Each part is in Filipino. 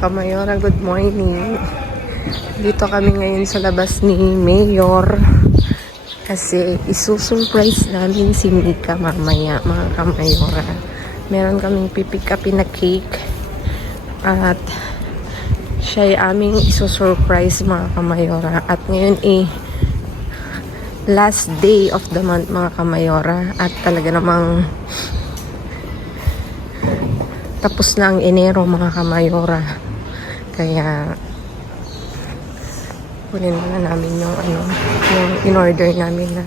Kamayora, good morning. Dito kami ngayon sa labas ni Mayor kasi isusurprise namin si Mika mamaya, mga Kamayora. Meron kaming pipick upin na cake at siya ay aming isusurprise, mga Kamayora. At ngayon last day of the month, mga Kamayora, at talaga namang tapos na ang Enero, mga Kamayora. Kaya kunin na namin yung in-order namin na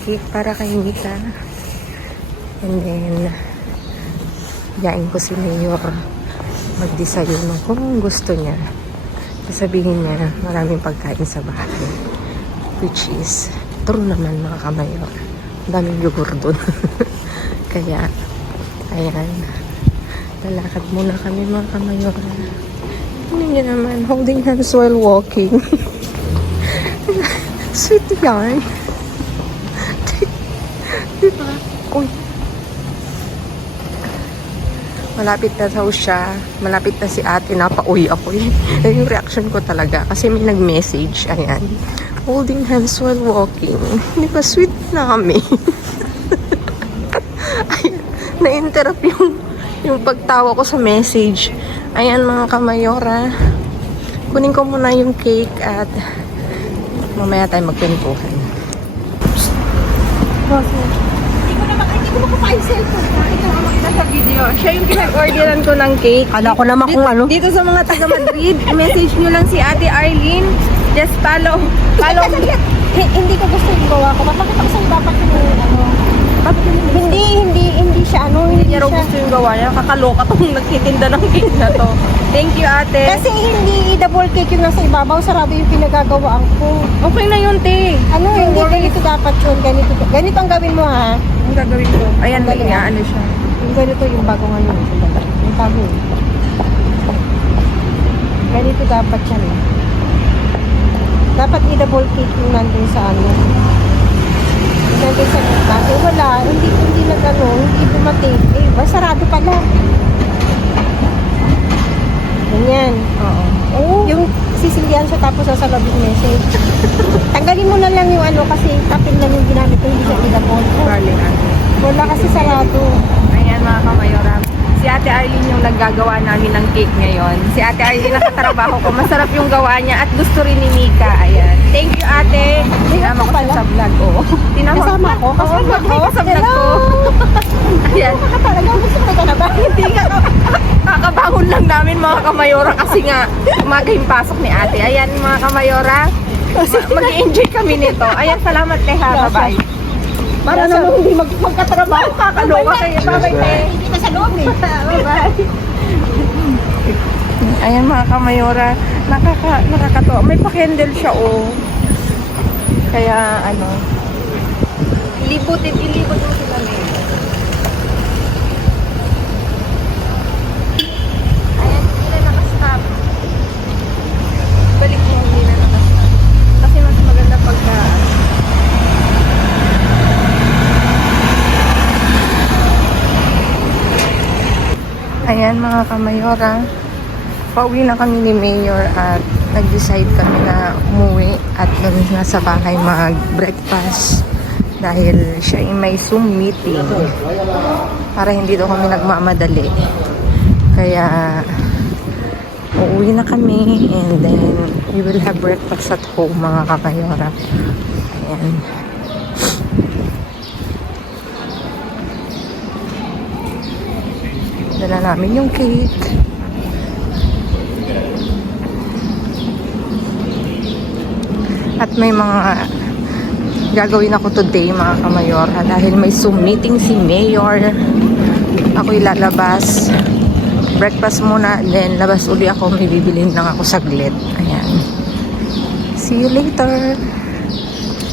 cake para kay Mika. And then yain ko si Mayor mag-decide kung gusto niya. Sasabihin niya maraming pagkain sa bahay, which is true naman, mga Kamayora. Daming yogurt dun. Kaya ayan, lalakad muna kami, mga Kamayora. Tingnan niyo naman, holding hands while walking. Sweet yarn. Diba? Uy. Malapit na daw siya. Malapit na si ate. Napauwi ako eh. Yung reaction ko talaga. Kasi may nag-message. Ayan. Holding hands while walking. Di ba sweet na kami? Ayan. Na-interrupt yung pagtawa ko sa message. Ayan, mga Kamayora. Kunin ko muna yung cake at mamaya tayo magkwentuhan. Hindi ko makapain cellphone. Ikaw ang makita sa video. Siya yung pinag-orderan ko ng cake. Kala ko naman kung ano. Dito sa mga taga Madrid, message nyo lang si Ate Arlene. Just follow. Hindi ko gusto yung gawa ko. Bakit ako sa'yo dapat yung Hindi siya Hindi niya raw gusto yung gawa niya. Kakaloka tong nagtitinda ng cake na to. Thank you, ate. Kasi hindi double cake yung nasa ibabaw. Sarado yung pinagagawaan ko. Okay na yun, te. Hindi ganito dapat yun. Ganito ang gawin mo, ha? Ang gagawin ko. Ayan, may ano siya. Yung ganito yung bago ngayon. Yung bago. Ganito dapat yan, eh. Dapat i-double cake yung nandun sa ano. Nandun sa gitna. Eh, wala. Hindi hindi dumating. Eh, masarado pala. Ganyan. Oo. Yung sisindihan siya tapos sasalabing message. Tanggalin mo na lang yung ano kasi tapin lang yung ginamit ko, hindi siya i-double. Bali, ate. Wala kasi sarado. Ayan, mga Kamayora. Si Ate Arlene yung naggagawa namin ng cake ngayon. Si Ate Arlene nakatrabaho ko. Masarap yung gawa niya at gusto rin ni Mika. Ayan. Thank you, ate. Tinama ko siya sa vlog. Oo. Kasama ko? Kasama ko? Sa vlog ko. Ayan. Talaga gusto ko na ba? Hindi nga. Kakabangon lang namin, mga Kamayora, kasi nga umaga yung pasok ni ate. Ayan, mga Kamayora. Mag-i-enjoy kami nito. Ayan, salamat, Teha. Bye-bye. Para naman hindi magkatrabaho. Kakaloka kayo. Bye-bye. Hindi ka sa loob eh. Bye-bye. Ayan, mga Kamayora, nakakatawa. May pa-candle siya, oh. Kaya, ilibot mo sila, ayan, hindi na nakastop. Balik mo, hindi na nakastop. Kasi mas maganda pagka, ayan, mga Kamayora, pauwi na kami ni Mayor at nag-decide kami na umuwi at nasa bahay mag-breakfast dahil siya ay may Zoom meeting para hindi daw kami nagmamadali. Kaya uuwi na kami and then we will have breakfast at home, mga Kamayora. Ayan. Dala namin yung cake. At may mga gagawin ako today, mga Kamayora, dahil may Zoom meeting si Mayor. Ako'y lalabas. Breakfast muna, then labas uli ako. May bibilhin lang ako saglit. Ayan. See you later.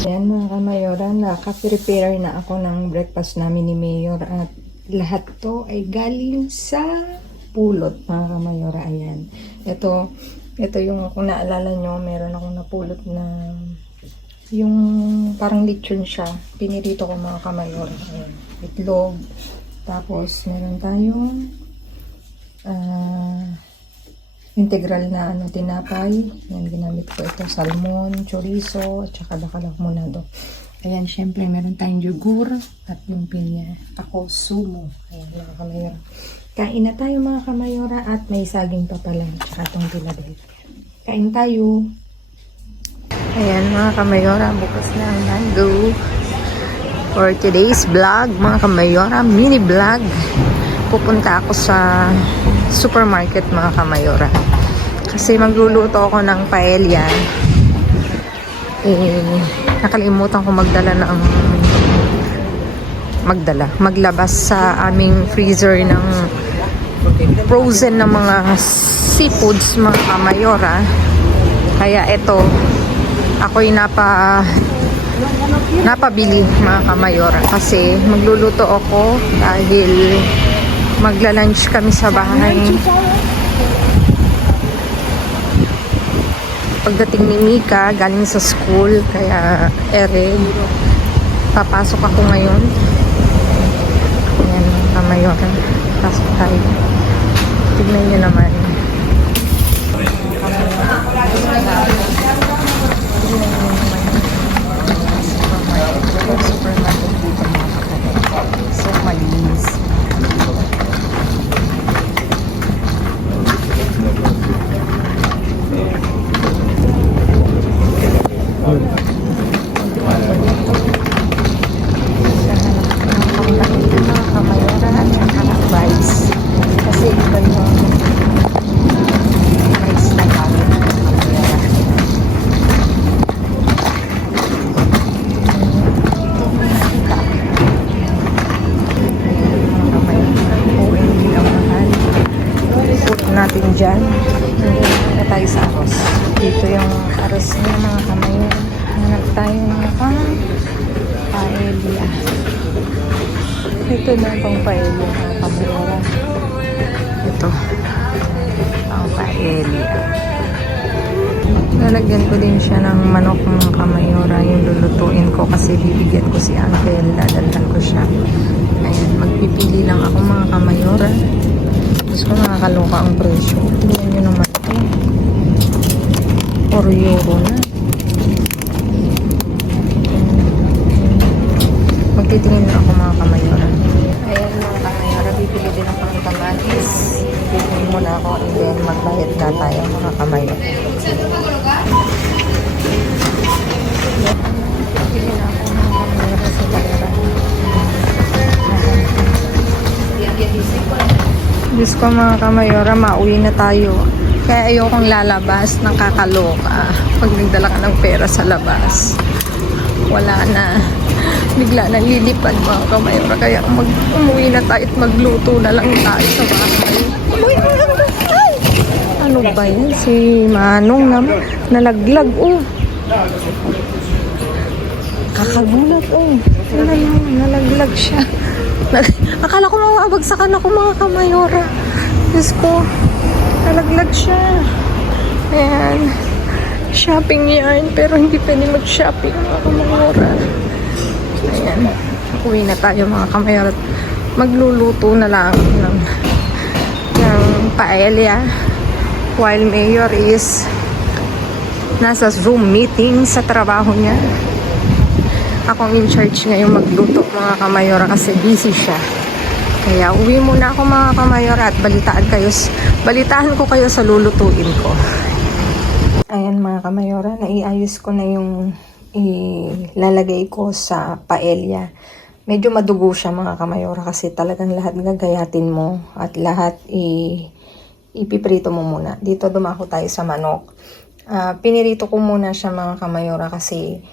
Ayan, mga Kamayora, naka-prepare na ako ng breakfast namin ni Mayor at lahat to ay galing sa pulot, mga Kamayora. Ayan. Ito yung, kung naalala nyo, meron akong napulot na yung parang lechon siya. Pinirito ko, mga Kamayora. Ayan. Itlog. Tapos, meron tayong integral na tinapay. Yan, ginamit ko ito, salmon, chorizo, at saka bakalak monado. Ayan, syempre, meron tayong yogur at yung pinya. Ako, sumo. Ayan, mga kamayora. Kain na tayo, mga kamayora, at may saging pa pala, tsaka itong Philadelphia. Kain tayo. Ayan, mga kamayora, bukas na ang mando. For today's vlog, mga kamayora, mini vlog. Pupunta ako sa supermarket, mga kamayora. Kasi magluluto ako ng paella. Nakalimutan ko maglabas sa aming freezer ng frozen na mga seafoods, mga kamayora. Kaya ito, ako'y napabili, mga kamayora, kasi magluluto ako dahil magla-lunch kami sa bahay. Pagdating ni Mika galing sa school, kaya papasok ako ngayon. Ayan, mga kamayora, pasok tayo. Tignan nyo naman. Supermarket dito, mga kapatid. So, malinis. Mga kamayora at saka rice. Kasi iba yung rice na gamit, mga kamayora. Natin dyan. Nandun na tayo sa arroz. Dito yung arroz niya, mga kamayora. Hanap tayo ng paella. Ito na pang paella, mga kamayora. Ito. Pang paella. Lalagyan ko din siya ng manok, mga kamayora. Yung lulutuin ko kasi bibigyan ko si Uncle. Dadalhan ko siya. Ayan, magpipili lang ako, mga kamayora. Gusto ko nakakaloka ang presyo. Tingnan nyo naman ito. €4 na. Magtitingin na ako, mga kamayora. Ayan, mga kamayora. Bibili din ako ng kamatis. Bibili muna ako and then magbayad na tayo, mga kamayora. Bibili na ako, mga kamayora, sa bayaran. Diyos ko, mga kamayora, mauwi na tayo. Kaya ayokong lalabas, nakakaloka. Pag nagdala ka ng pera sa labas, wala na. Bigla nang lilipad, mga kamayora. Kaya umuwi na tayo at magluto na lang tayo sa bahay. Umuwi na lang tayo. Ano ba yan? Si Manong naman. Nalaglag, oh. Kakagulat, oh. Nalaglag siya. Akala ko mawabagsakan ako, mga kamayora. Diyos ko, nalaglag siya. Ayan. Shopping yarn, pero hindi pwede mag-shopping, mga kamayora. Ayan. Uwi na tayo, mga kamayora. Magluluto na lang ng paella. While Mayor is nasa Zoom meeting sa trabaho niya. Akong in charge ngayong magluto, mga kamayora, kasi busy siya. Kaya uwi muna ako, mga kamayora, at balitaan ko kayo sa lulutuin ko. Ayan, mga kamayora, naiayos ko na yung ilalagay ko sa paella. Medyo madugo siya, mga kamayora, kasi talagang lahat gagayatin mo at lahat ipiprito mo muna. Dito dumako tayo sa manok. Pinirito ko muna siya, mga kamayora, kasi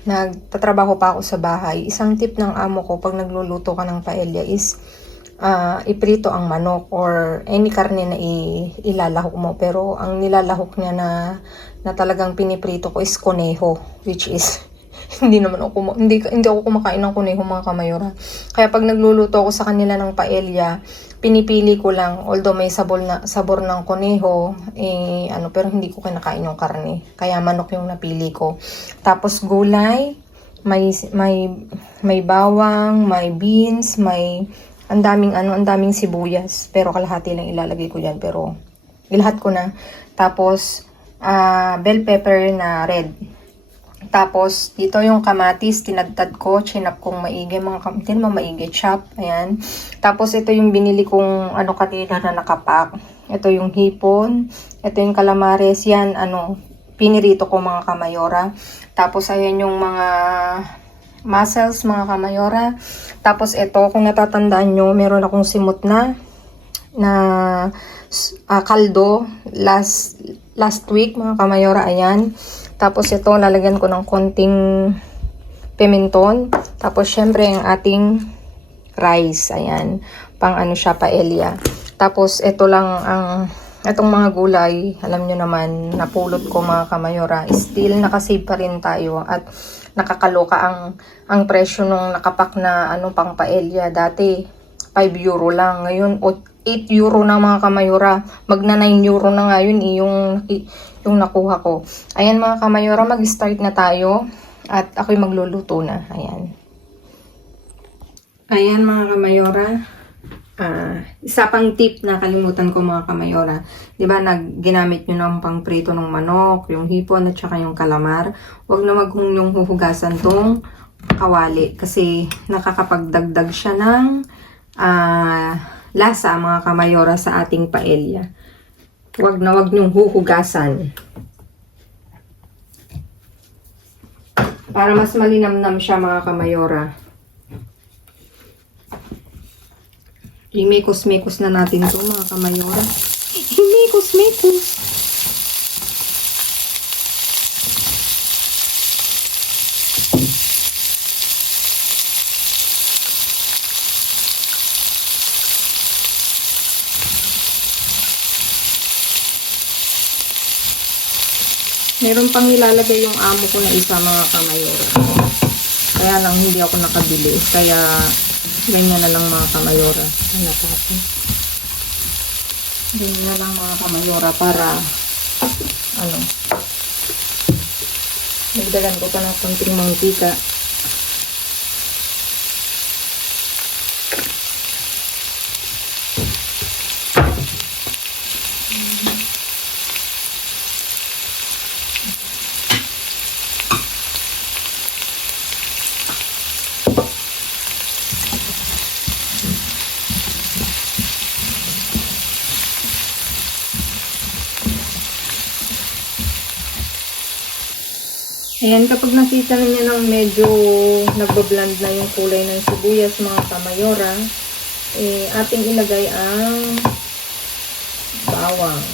nagtatrabaho pa ako sa bahay. Isang tip ng amo ko pag nagluluto ka ng paella is iprito ang manok or any karne na ilalahok mo. Pero ang nilalahok niya na talagang piniprito ko is conejo, which is hindi ako kumakain ng conejo, mga kamayora. Kaya pag nagluluto ako sa kanila ng paella, pinipili ko lang, although may sabor ng conejo, pero hindi ko kinakain yung karne. Kaya manok yung napili ko. Tapos gulay, may bawang, may beans, ang daming sibuyas. Pero kalahati lang ilalagay ko diyan, pero Ilahat ko na. Tapos, bell pepper na red. Tapos, dito yung kamatis, tinadtad ko, chinap kong maigi, hindi naman maigi, chop, ayan. Tapos, ito yung binili kong, kanina na nakapak. Ito yung hipon, ito yung calamares, yan, pinirito ko mga kamayora. Tapos, ayan yung mga mussels, mga kamayora. Tapos, ito, kung natatandaan nyo, meron akong simot na kaldo, last week, mga kamayora, ayan. Tapos ito, lalagyan ko ng konting pimenton. Tapos syempre, ang ating rice. Ayan. Pang siya, paella. Tapos ito lang itong mga gulay. Alam nyo naman, napulot ko mga kamayora. Still, nakasave pa rin tayo. At nakakaloka ang presyo nung nakapak na pang paella. Dati, 5 euro lang. Ngayon, 8 euro na mga kamayora. Magna 9 euro na ngayon yung nakuha ko. Ayan mga kamayora, mag-start na tayo. At ako'y magluluto na. Ayan. Ayan mga kamayora. Isa pang tip na kalimutan ko mga kamayora. Diba, ginamit nyo ng pangprito ng manok, yung hipon at saka yung kalamar. Huwag na yung huhugasan tong kawali. Kasi nakakapagdagdag siya ng lasa mga kamayora sa ating paella. Huwag nyong huhugasan. Para mas malinamnam siya mga kamayora. I-mekos-mekos na natin to mga kamayora. I-mekos-mekos. Meron pang nilalagay yung amo ko na isa mga kamayora. Kaya lang hindi ako nakabili. Kaya ganyan na lang mga kamayora. Ganyan na lang mga kamayora para nagdagan ko pa ng konting mantika. Ayan, kapag nakita na niya ng medyo nagbablend na yung kulay ng sibuyas mga kamayora, ating ilagay ang bawang.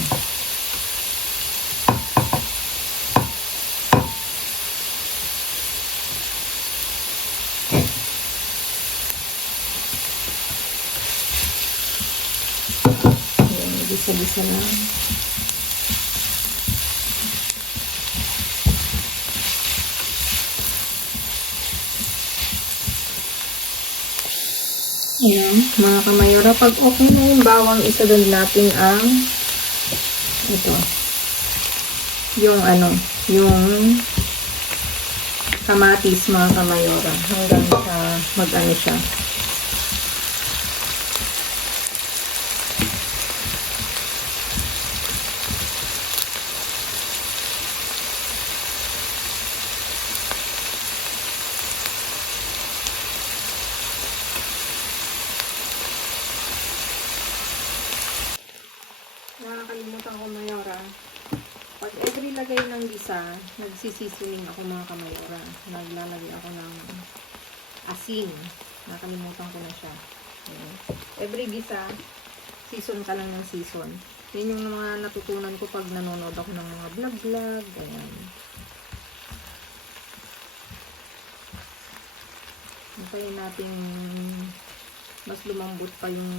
Ayan, gisa-gisa na. Ayan, mga kamayora, pag okay na yung bawang, isunod natin ang yung kamatis mga kamayora, hanggang sa siya. Nakakalimutan ko mayora. Pag every lagay ng gisa, nagsisisiling ako mga kamayora. Naglalagay ako ng asin. Nakalimutan ko na siya. Ayan. Every gisa, season ka lang ng season. Yan yung mga natutunan ko pag nanonood ako ng mga vlog-vlog. Ayan. Hintayin natin mas lumambot pa yung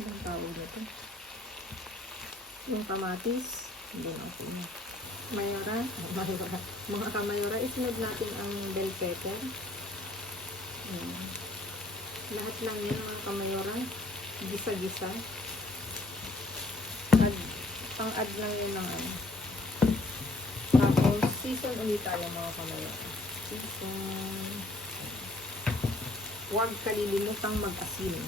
anong tawag nito? Yung kamatis. Hindi natin. Mayora. Mga kamayora. Isunod natin ang bell pepper. Lahat lang yun mga kamayora. Gisa-gisa. Pang-add lang yun ng Tapos, season ulit tayo mga kamayora. Season. huwag kalilimutang mag-asin.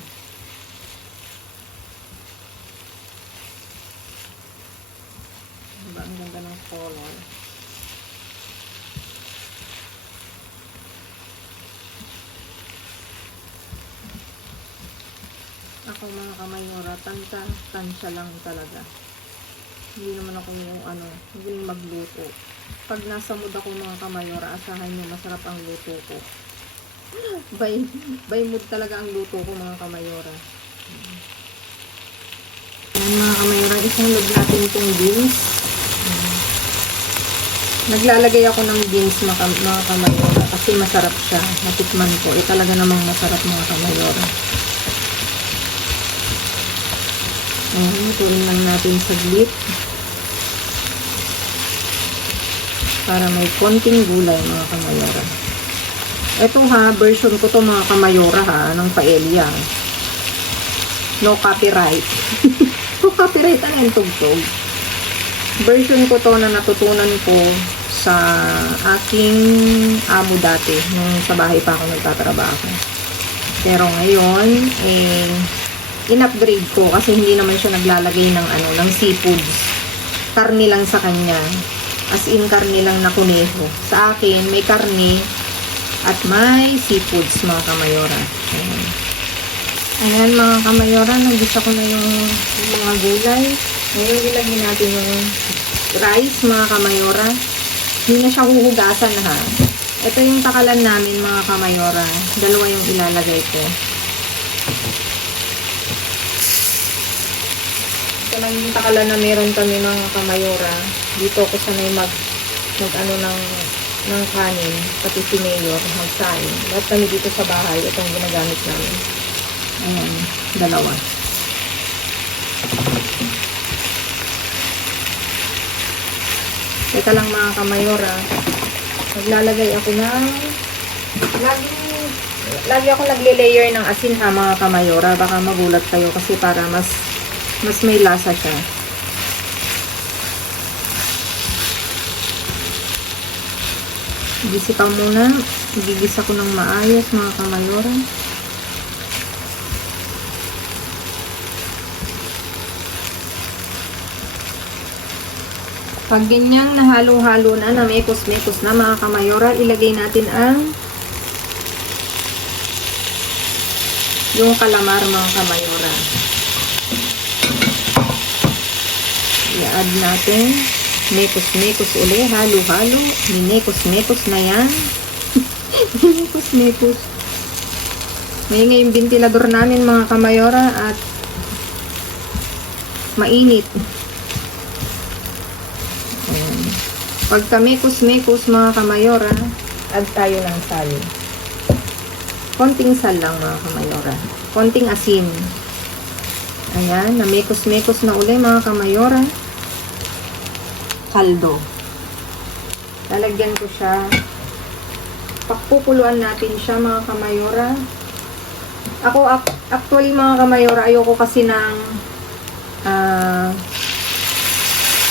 Diba? Ang ganda ng color. Ako mga kamayora, tansya lang talaga. Hindi naman ako yung hindi magluto. Pag nasa mood ako mga kamayora, asahan nyo masarap ang luto ko. By mood talaga ang luto ko mga kamayora. Ayan mga kamayora, isunod natin itong beans. Naglalagay ako ng beans mga kamayora kasi masarap siya. Natikman ko. Talaga namang masarap mga kamayora. Ayan, tuloy lang natin saglit. Para may konting gulay mga kamayora. Ito ha, version ko to mga kamayora ha, ng paella. No copyright. No copyright ang tugtog. Version ko to na natutunan ko sa aking amo dati nung sa bahay pa ako nagtatrabaho. Pero ngayon, in-upgrade ko kasi hindi naman siya naglalagay ng seafoods. Karne lang sa kanya. As in, karne lang na kuneho. Sa akin, may karne at may seafoods, mga kamayora. Ayan. Ayan, mga kamayora. Nagisa ko na yung mga gulay. Ngayon, ilagay natin yung rice, mga kamayora. Hindi na siya huhugasan, ha. Ito yung takalan namin, mga kamayora. Dalawa yung ilalagay ko. Ito lang yung takalan na meron kami, mga kamayora. Dito ako sanay ng kanin, pati si Mayor, magsain. Lahat kami dito sa bahay, itong ginagamit namin. Ayan, dalawa. Teka lang mga kamayora, maglalagay ako ng, lagi ako nagle-layer ng asin ha mga kamayora, baka magulat kayo kasi para mas may lasa siya. Gigisa muna. Gigisa ko ng maayos mga kamayora. Pag ganyang nahalo-halo na mekos-mekos na mga kamayora, ilagay natin yung kalamar mga kamayora. I-add natin. Mekos-mekos uli, halo-halo. Minekos-mekos na yan. Minekos-mekos. Ngayon yung ventilador namin mga kamayora at mainit. Ayan. Pagka mekos-mekos mga kamayora, add tayo ng sal. Konting sal lang mga kamayora. Konting asin. Ayan, na mekos-mekos na uli mga kamayora. Kaldo. Lalagyan ko siya. Pakpupuluan natin siya mga kamayora. Ako actually mga kamayora, ayoko kasi ng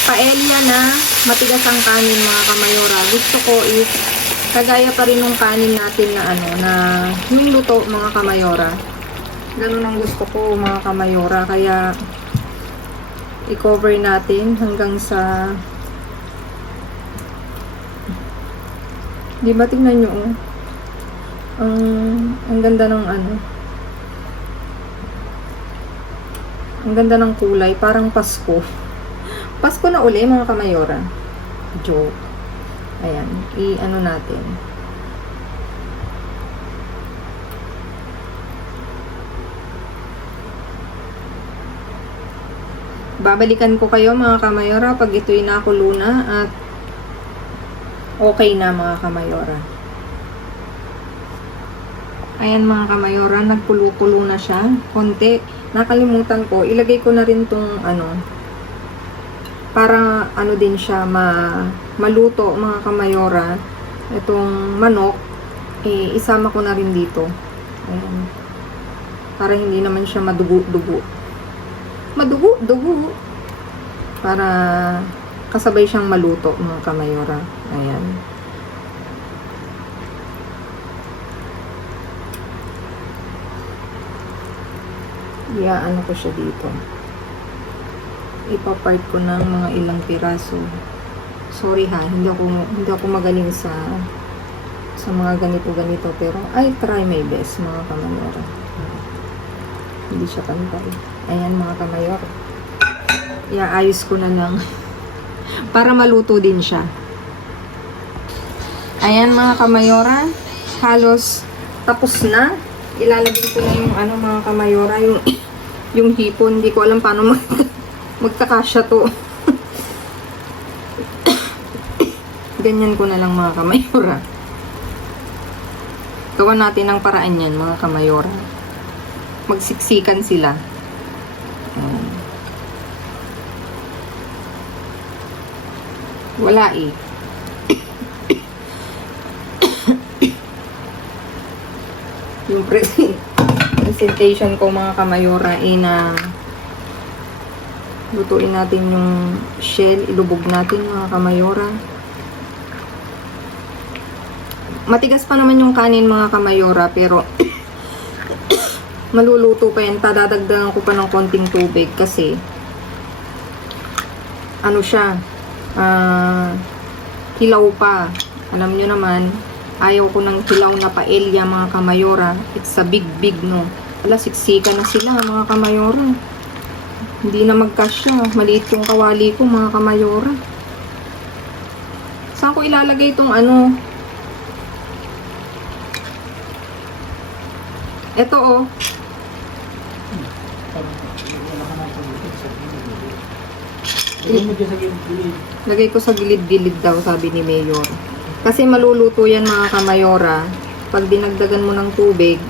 paella na matigas ang kanin mga kamayora. Gusto ko is kagaya pa rin ng kanin natin na na yung luto mga kamayora. Ganun ang gusto ko mga kamayora, kaya i-cover natin hanggang sa, di ba tingnan nyo ang ganda ng ang ganda ng kulay, parang Pasko. Pasko na uli mga kamayora. Joke. Ayan, natin. Babalikan ko kayo mga kamayora pag ito'y nakulo na at okay na mga kamayora. Ayan mga kamayora, nagkulo-kulo na siya. Konti. Nakalimutan ko. Ilagay ko na rin tong para din siya maluto mga kamayora. Itong manok, isama ko na rin dito. Ayan. Para hindi naman siya madugo-dugo. Madugo-dugo. Para kasabay siyang maluto mga kamayora. Ayan. Ano ko siya dito. Ipapart ko ng mga ilang piraso. Sorry ha, hindi ako magaling sa mga ganito pero I try my best mga kamayora. Hindi siya pantay. Ayan mga kamayora. Iaayos ko na lang para maluto din siya. Ayan mga kamayora, halos tapos na. Ilalagay ko na yung mga kamayora, yung hipon. Hindi ko alam paano magkakasya to. Ganyan ko na lang mga kamayora. Gawa natin ang paraan yan mga kamayora. Magsiksikan sila. Wala eh. Yung presentation ko mga kamayora na lutuin natin yung shell, ilubog natin mga kamayora. Matigas pa naman yung kanin mga kamayora pero maluluto pa yan. Dadagdagan ko pa ng konting tubig kasi siya hilaw pa. Alam nyo naman, ayaw ko ng hilaw na paella mga kamayora. It's a big no. Wala, siksika na sila mga kamayora. Hindi na magkasya. Maliit yung kawali ko mga kamayora. Saan ko ilalagay itong Ito oh. Lagay ko sa gilid-gilid daw, sabi ni Mayor. Kasi maluluto yan mga kamayora. Pag dinagdagan mo ng tubig,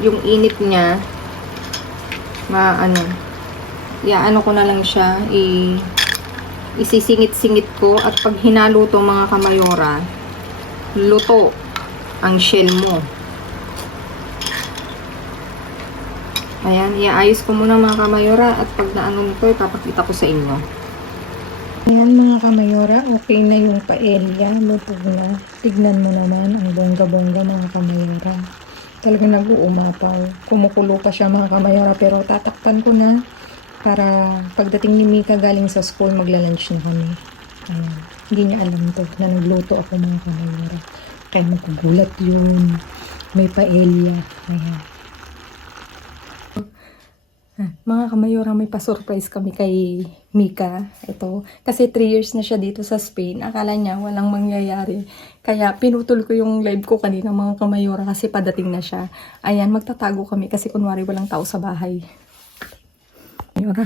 yung init niya, ko na lang siya, isisingit-singit ko, at pag hinalo to mga kamayora, luto ang shell mo. Ayan, iaayos ko muna mga kamayora, at pag nito, ipapakita ko sa inyo. Ayan mga kamayora, okay na yung paella, luto na. Tignan mo naman ang bongga-bongga mga kamayora. Talagang nag-uumapaw. Kumukulo pa siya mga kamayora, pero tatakpan ko na para pagdating ni Mika galing sa school, magla-lunch na kami. Ayan. Hindi niya alam to na nagluto ako mga kamayora. Kaya magugulat yun. May paella. Ayan. Mga kamayora, may pa-surprise kami kay Mika. Ito. Kasi 3 years na siya dito sa Spain. Akala niya walang mangyayari. Kaya pinutol ko yung live ko kanina mga kamayora kasi padating na siya. Ayan, magtatago kami kasi kunwari walang tao sa bahay. Kamayora,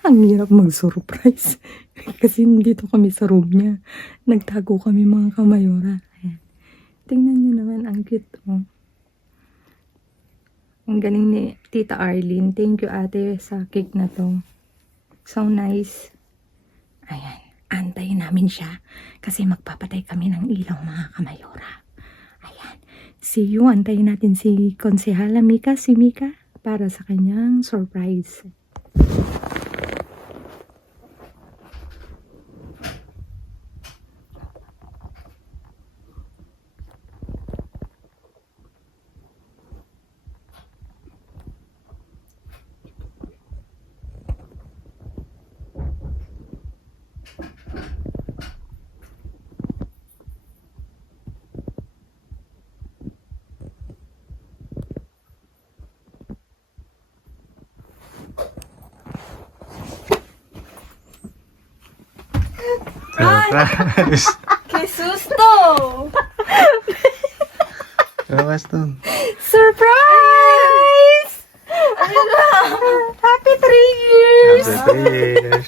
ang hirap mag-surprise. Kasi dito kami sa room niya. Nagtago kami mga kamayora. Ayan. Tingnan niyo naman, ang cute. Oh. Ang galing ni Tita Arlene. Thank you ate sa cake na to. So nice. Ayan. Antayin namin siya. Kasi magpapatay kami ng ilaw mga kamayora. Ayan. See you. Antayin natin si Konsehala Mika. Si Mika. Para sa kanyang surprise. Surprise! ¡Qué susto! Ano ba ito? Surprise! Happy 3 years! Happy 3 years!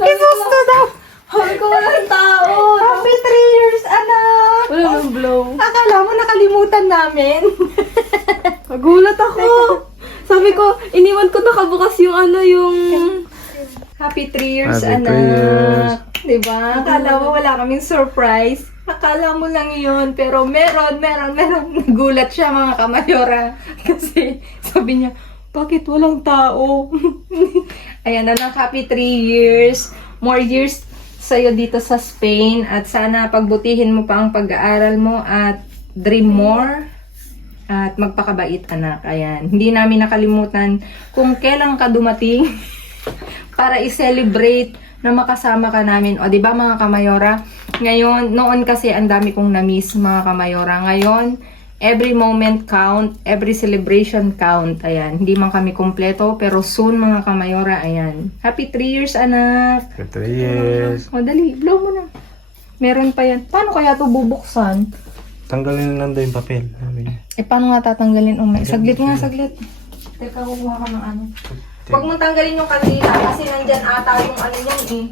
¡Qué susto daw! Habi ko walang tao. Happy 3 years, anak! Wala nang blow. Akala mo nakalimutan namin. Nagulat ako. Sabi ko, iniwan ko nakabukas yung yung... Happy 3 years, Happy 3 anak. years. Diba? Akala mo wala kaming surprise. Akala mo lang yun. Pero meron. Nagulat siya mga kamayora. Kasi sabi niya, bakit walang tao? Ayan, anak, happy 3 years. More years sa'yo dito sa Spain. At sana pagbutihin mo pa ang pag-aaral mo at dream more. At magpakabait, anak. Ayan. Hindi namin nakalimutan kung kailan ka dumating para i-celebrate na makasama ka namin. O, di ba mga kamayora? Ngayon, noon kasi ang dami kong na-miss mga kamayora. Ngayon, every moment count, every celebration count. Ayan. Hindi man kami kompleto, pero soon mga kamayora. Ayan. Happy 3 years, anak. 3 years. O, dali. Blow mo na. Meron pa yan. Paano kaya ito bubuksan? Tanggalin na lang daw yung papel. Sabi niya. Paano nga tatanggalin? Saglit nga, saglit. Teka, kukuha ka ng ano. Huwag mong tanggalin yung kandila kasi nandyan ata yung ano yun eh.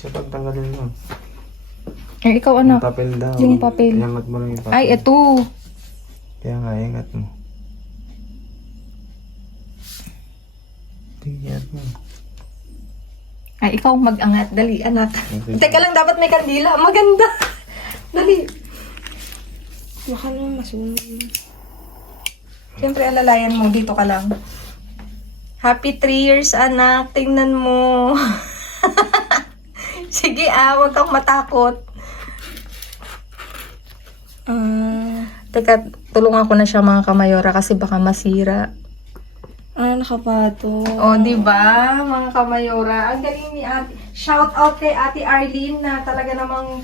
Siya pag tanggalin mo. Eh, ikaw Yung anak. papel daw. Yung papel. Iangat mo lang yung papel. Ay, eto. Kaya nga, iangat mo. Tingnan mo. Ay, ikaw mag-angat. Dali, anak. Okay. Teka lang, dapat may kandila. Maganda. Dali. Baka naman masunog. Siyempre, alalayan mo. Dito ka lang. Happy 3 years, anak. Tingnan mo. Sige, huwag kang matakot. Teka, tulungan ko na siya mga kamayora kasi baka masira. Nakapato. O, di ba, mga kamayora? Ang galing ni ate. Shout out kay ate Arlene na talaga namang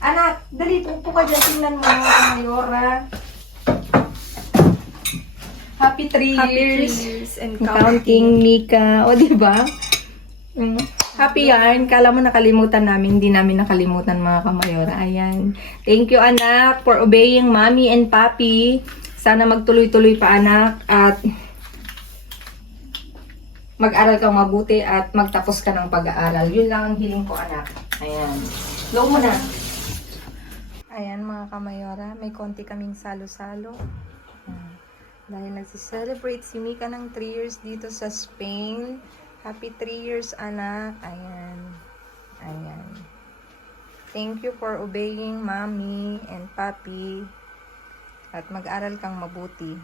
Anak, dali, upo ka dyan. Tingnan mo, mga kamayora. Happy 3 years. and Counting, Mika. O, di ba? Happy yarn. Kala mo nakalimutan namin. Hindi namin nakalimutan, mga kamayora. Ayan. Thank you, anak, for obeying mommy and papi. Sana magtuloy-tuloy pa, anak. At mag-aral kang mabuti at magtapos ka ng pag-aaral. Yun lang ang hiling ko, anak. Ayan. Low mo na. Ayan, mga kamayora. May konti kaming salo-salo. Dahil nagsiselebrate si Mika ng 3 years dito sa Spain. Happy 3 years, anak. Ayan. Ayan. Thank you for obeying mommy and papi. At mag-aral kang mabuti.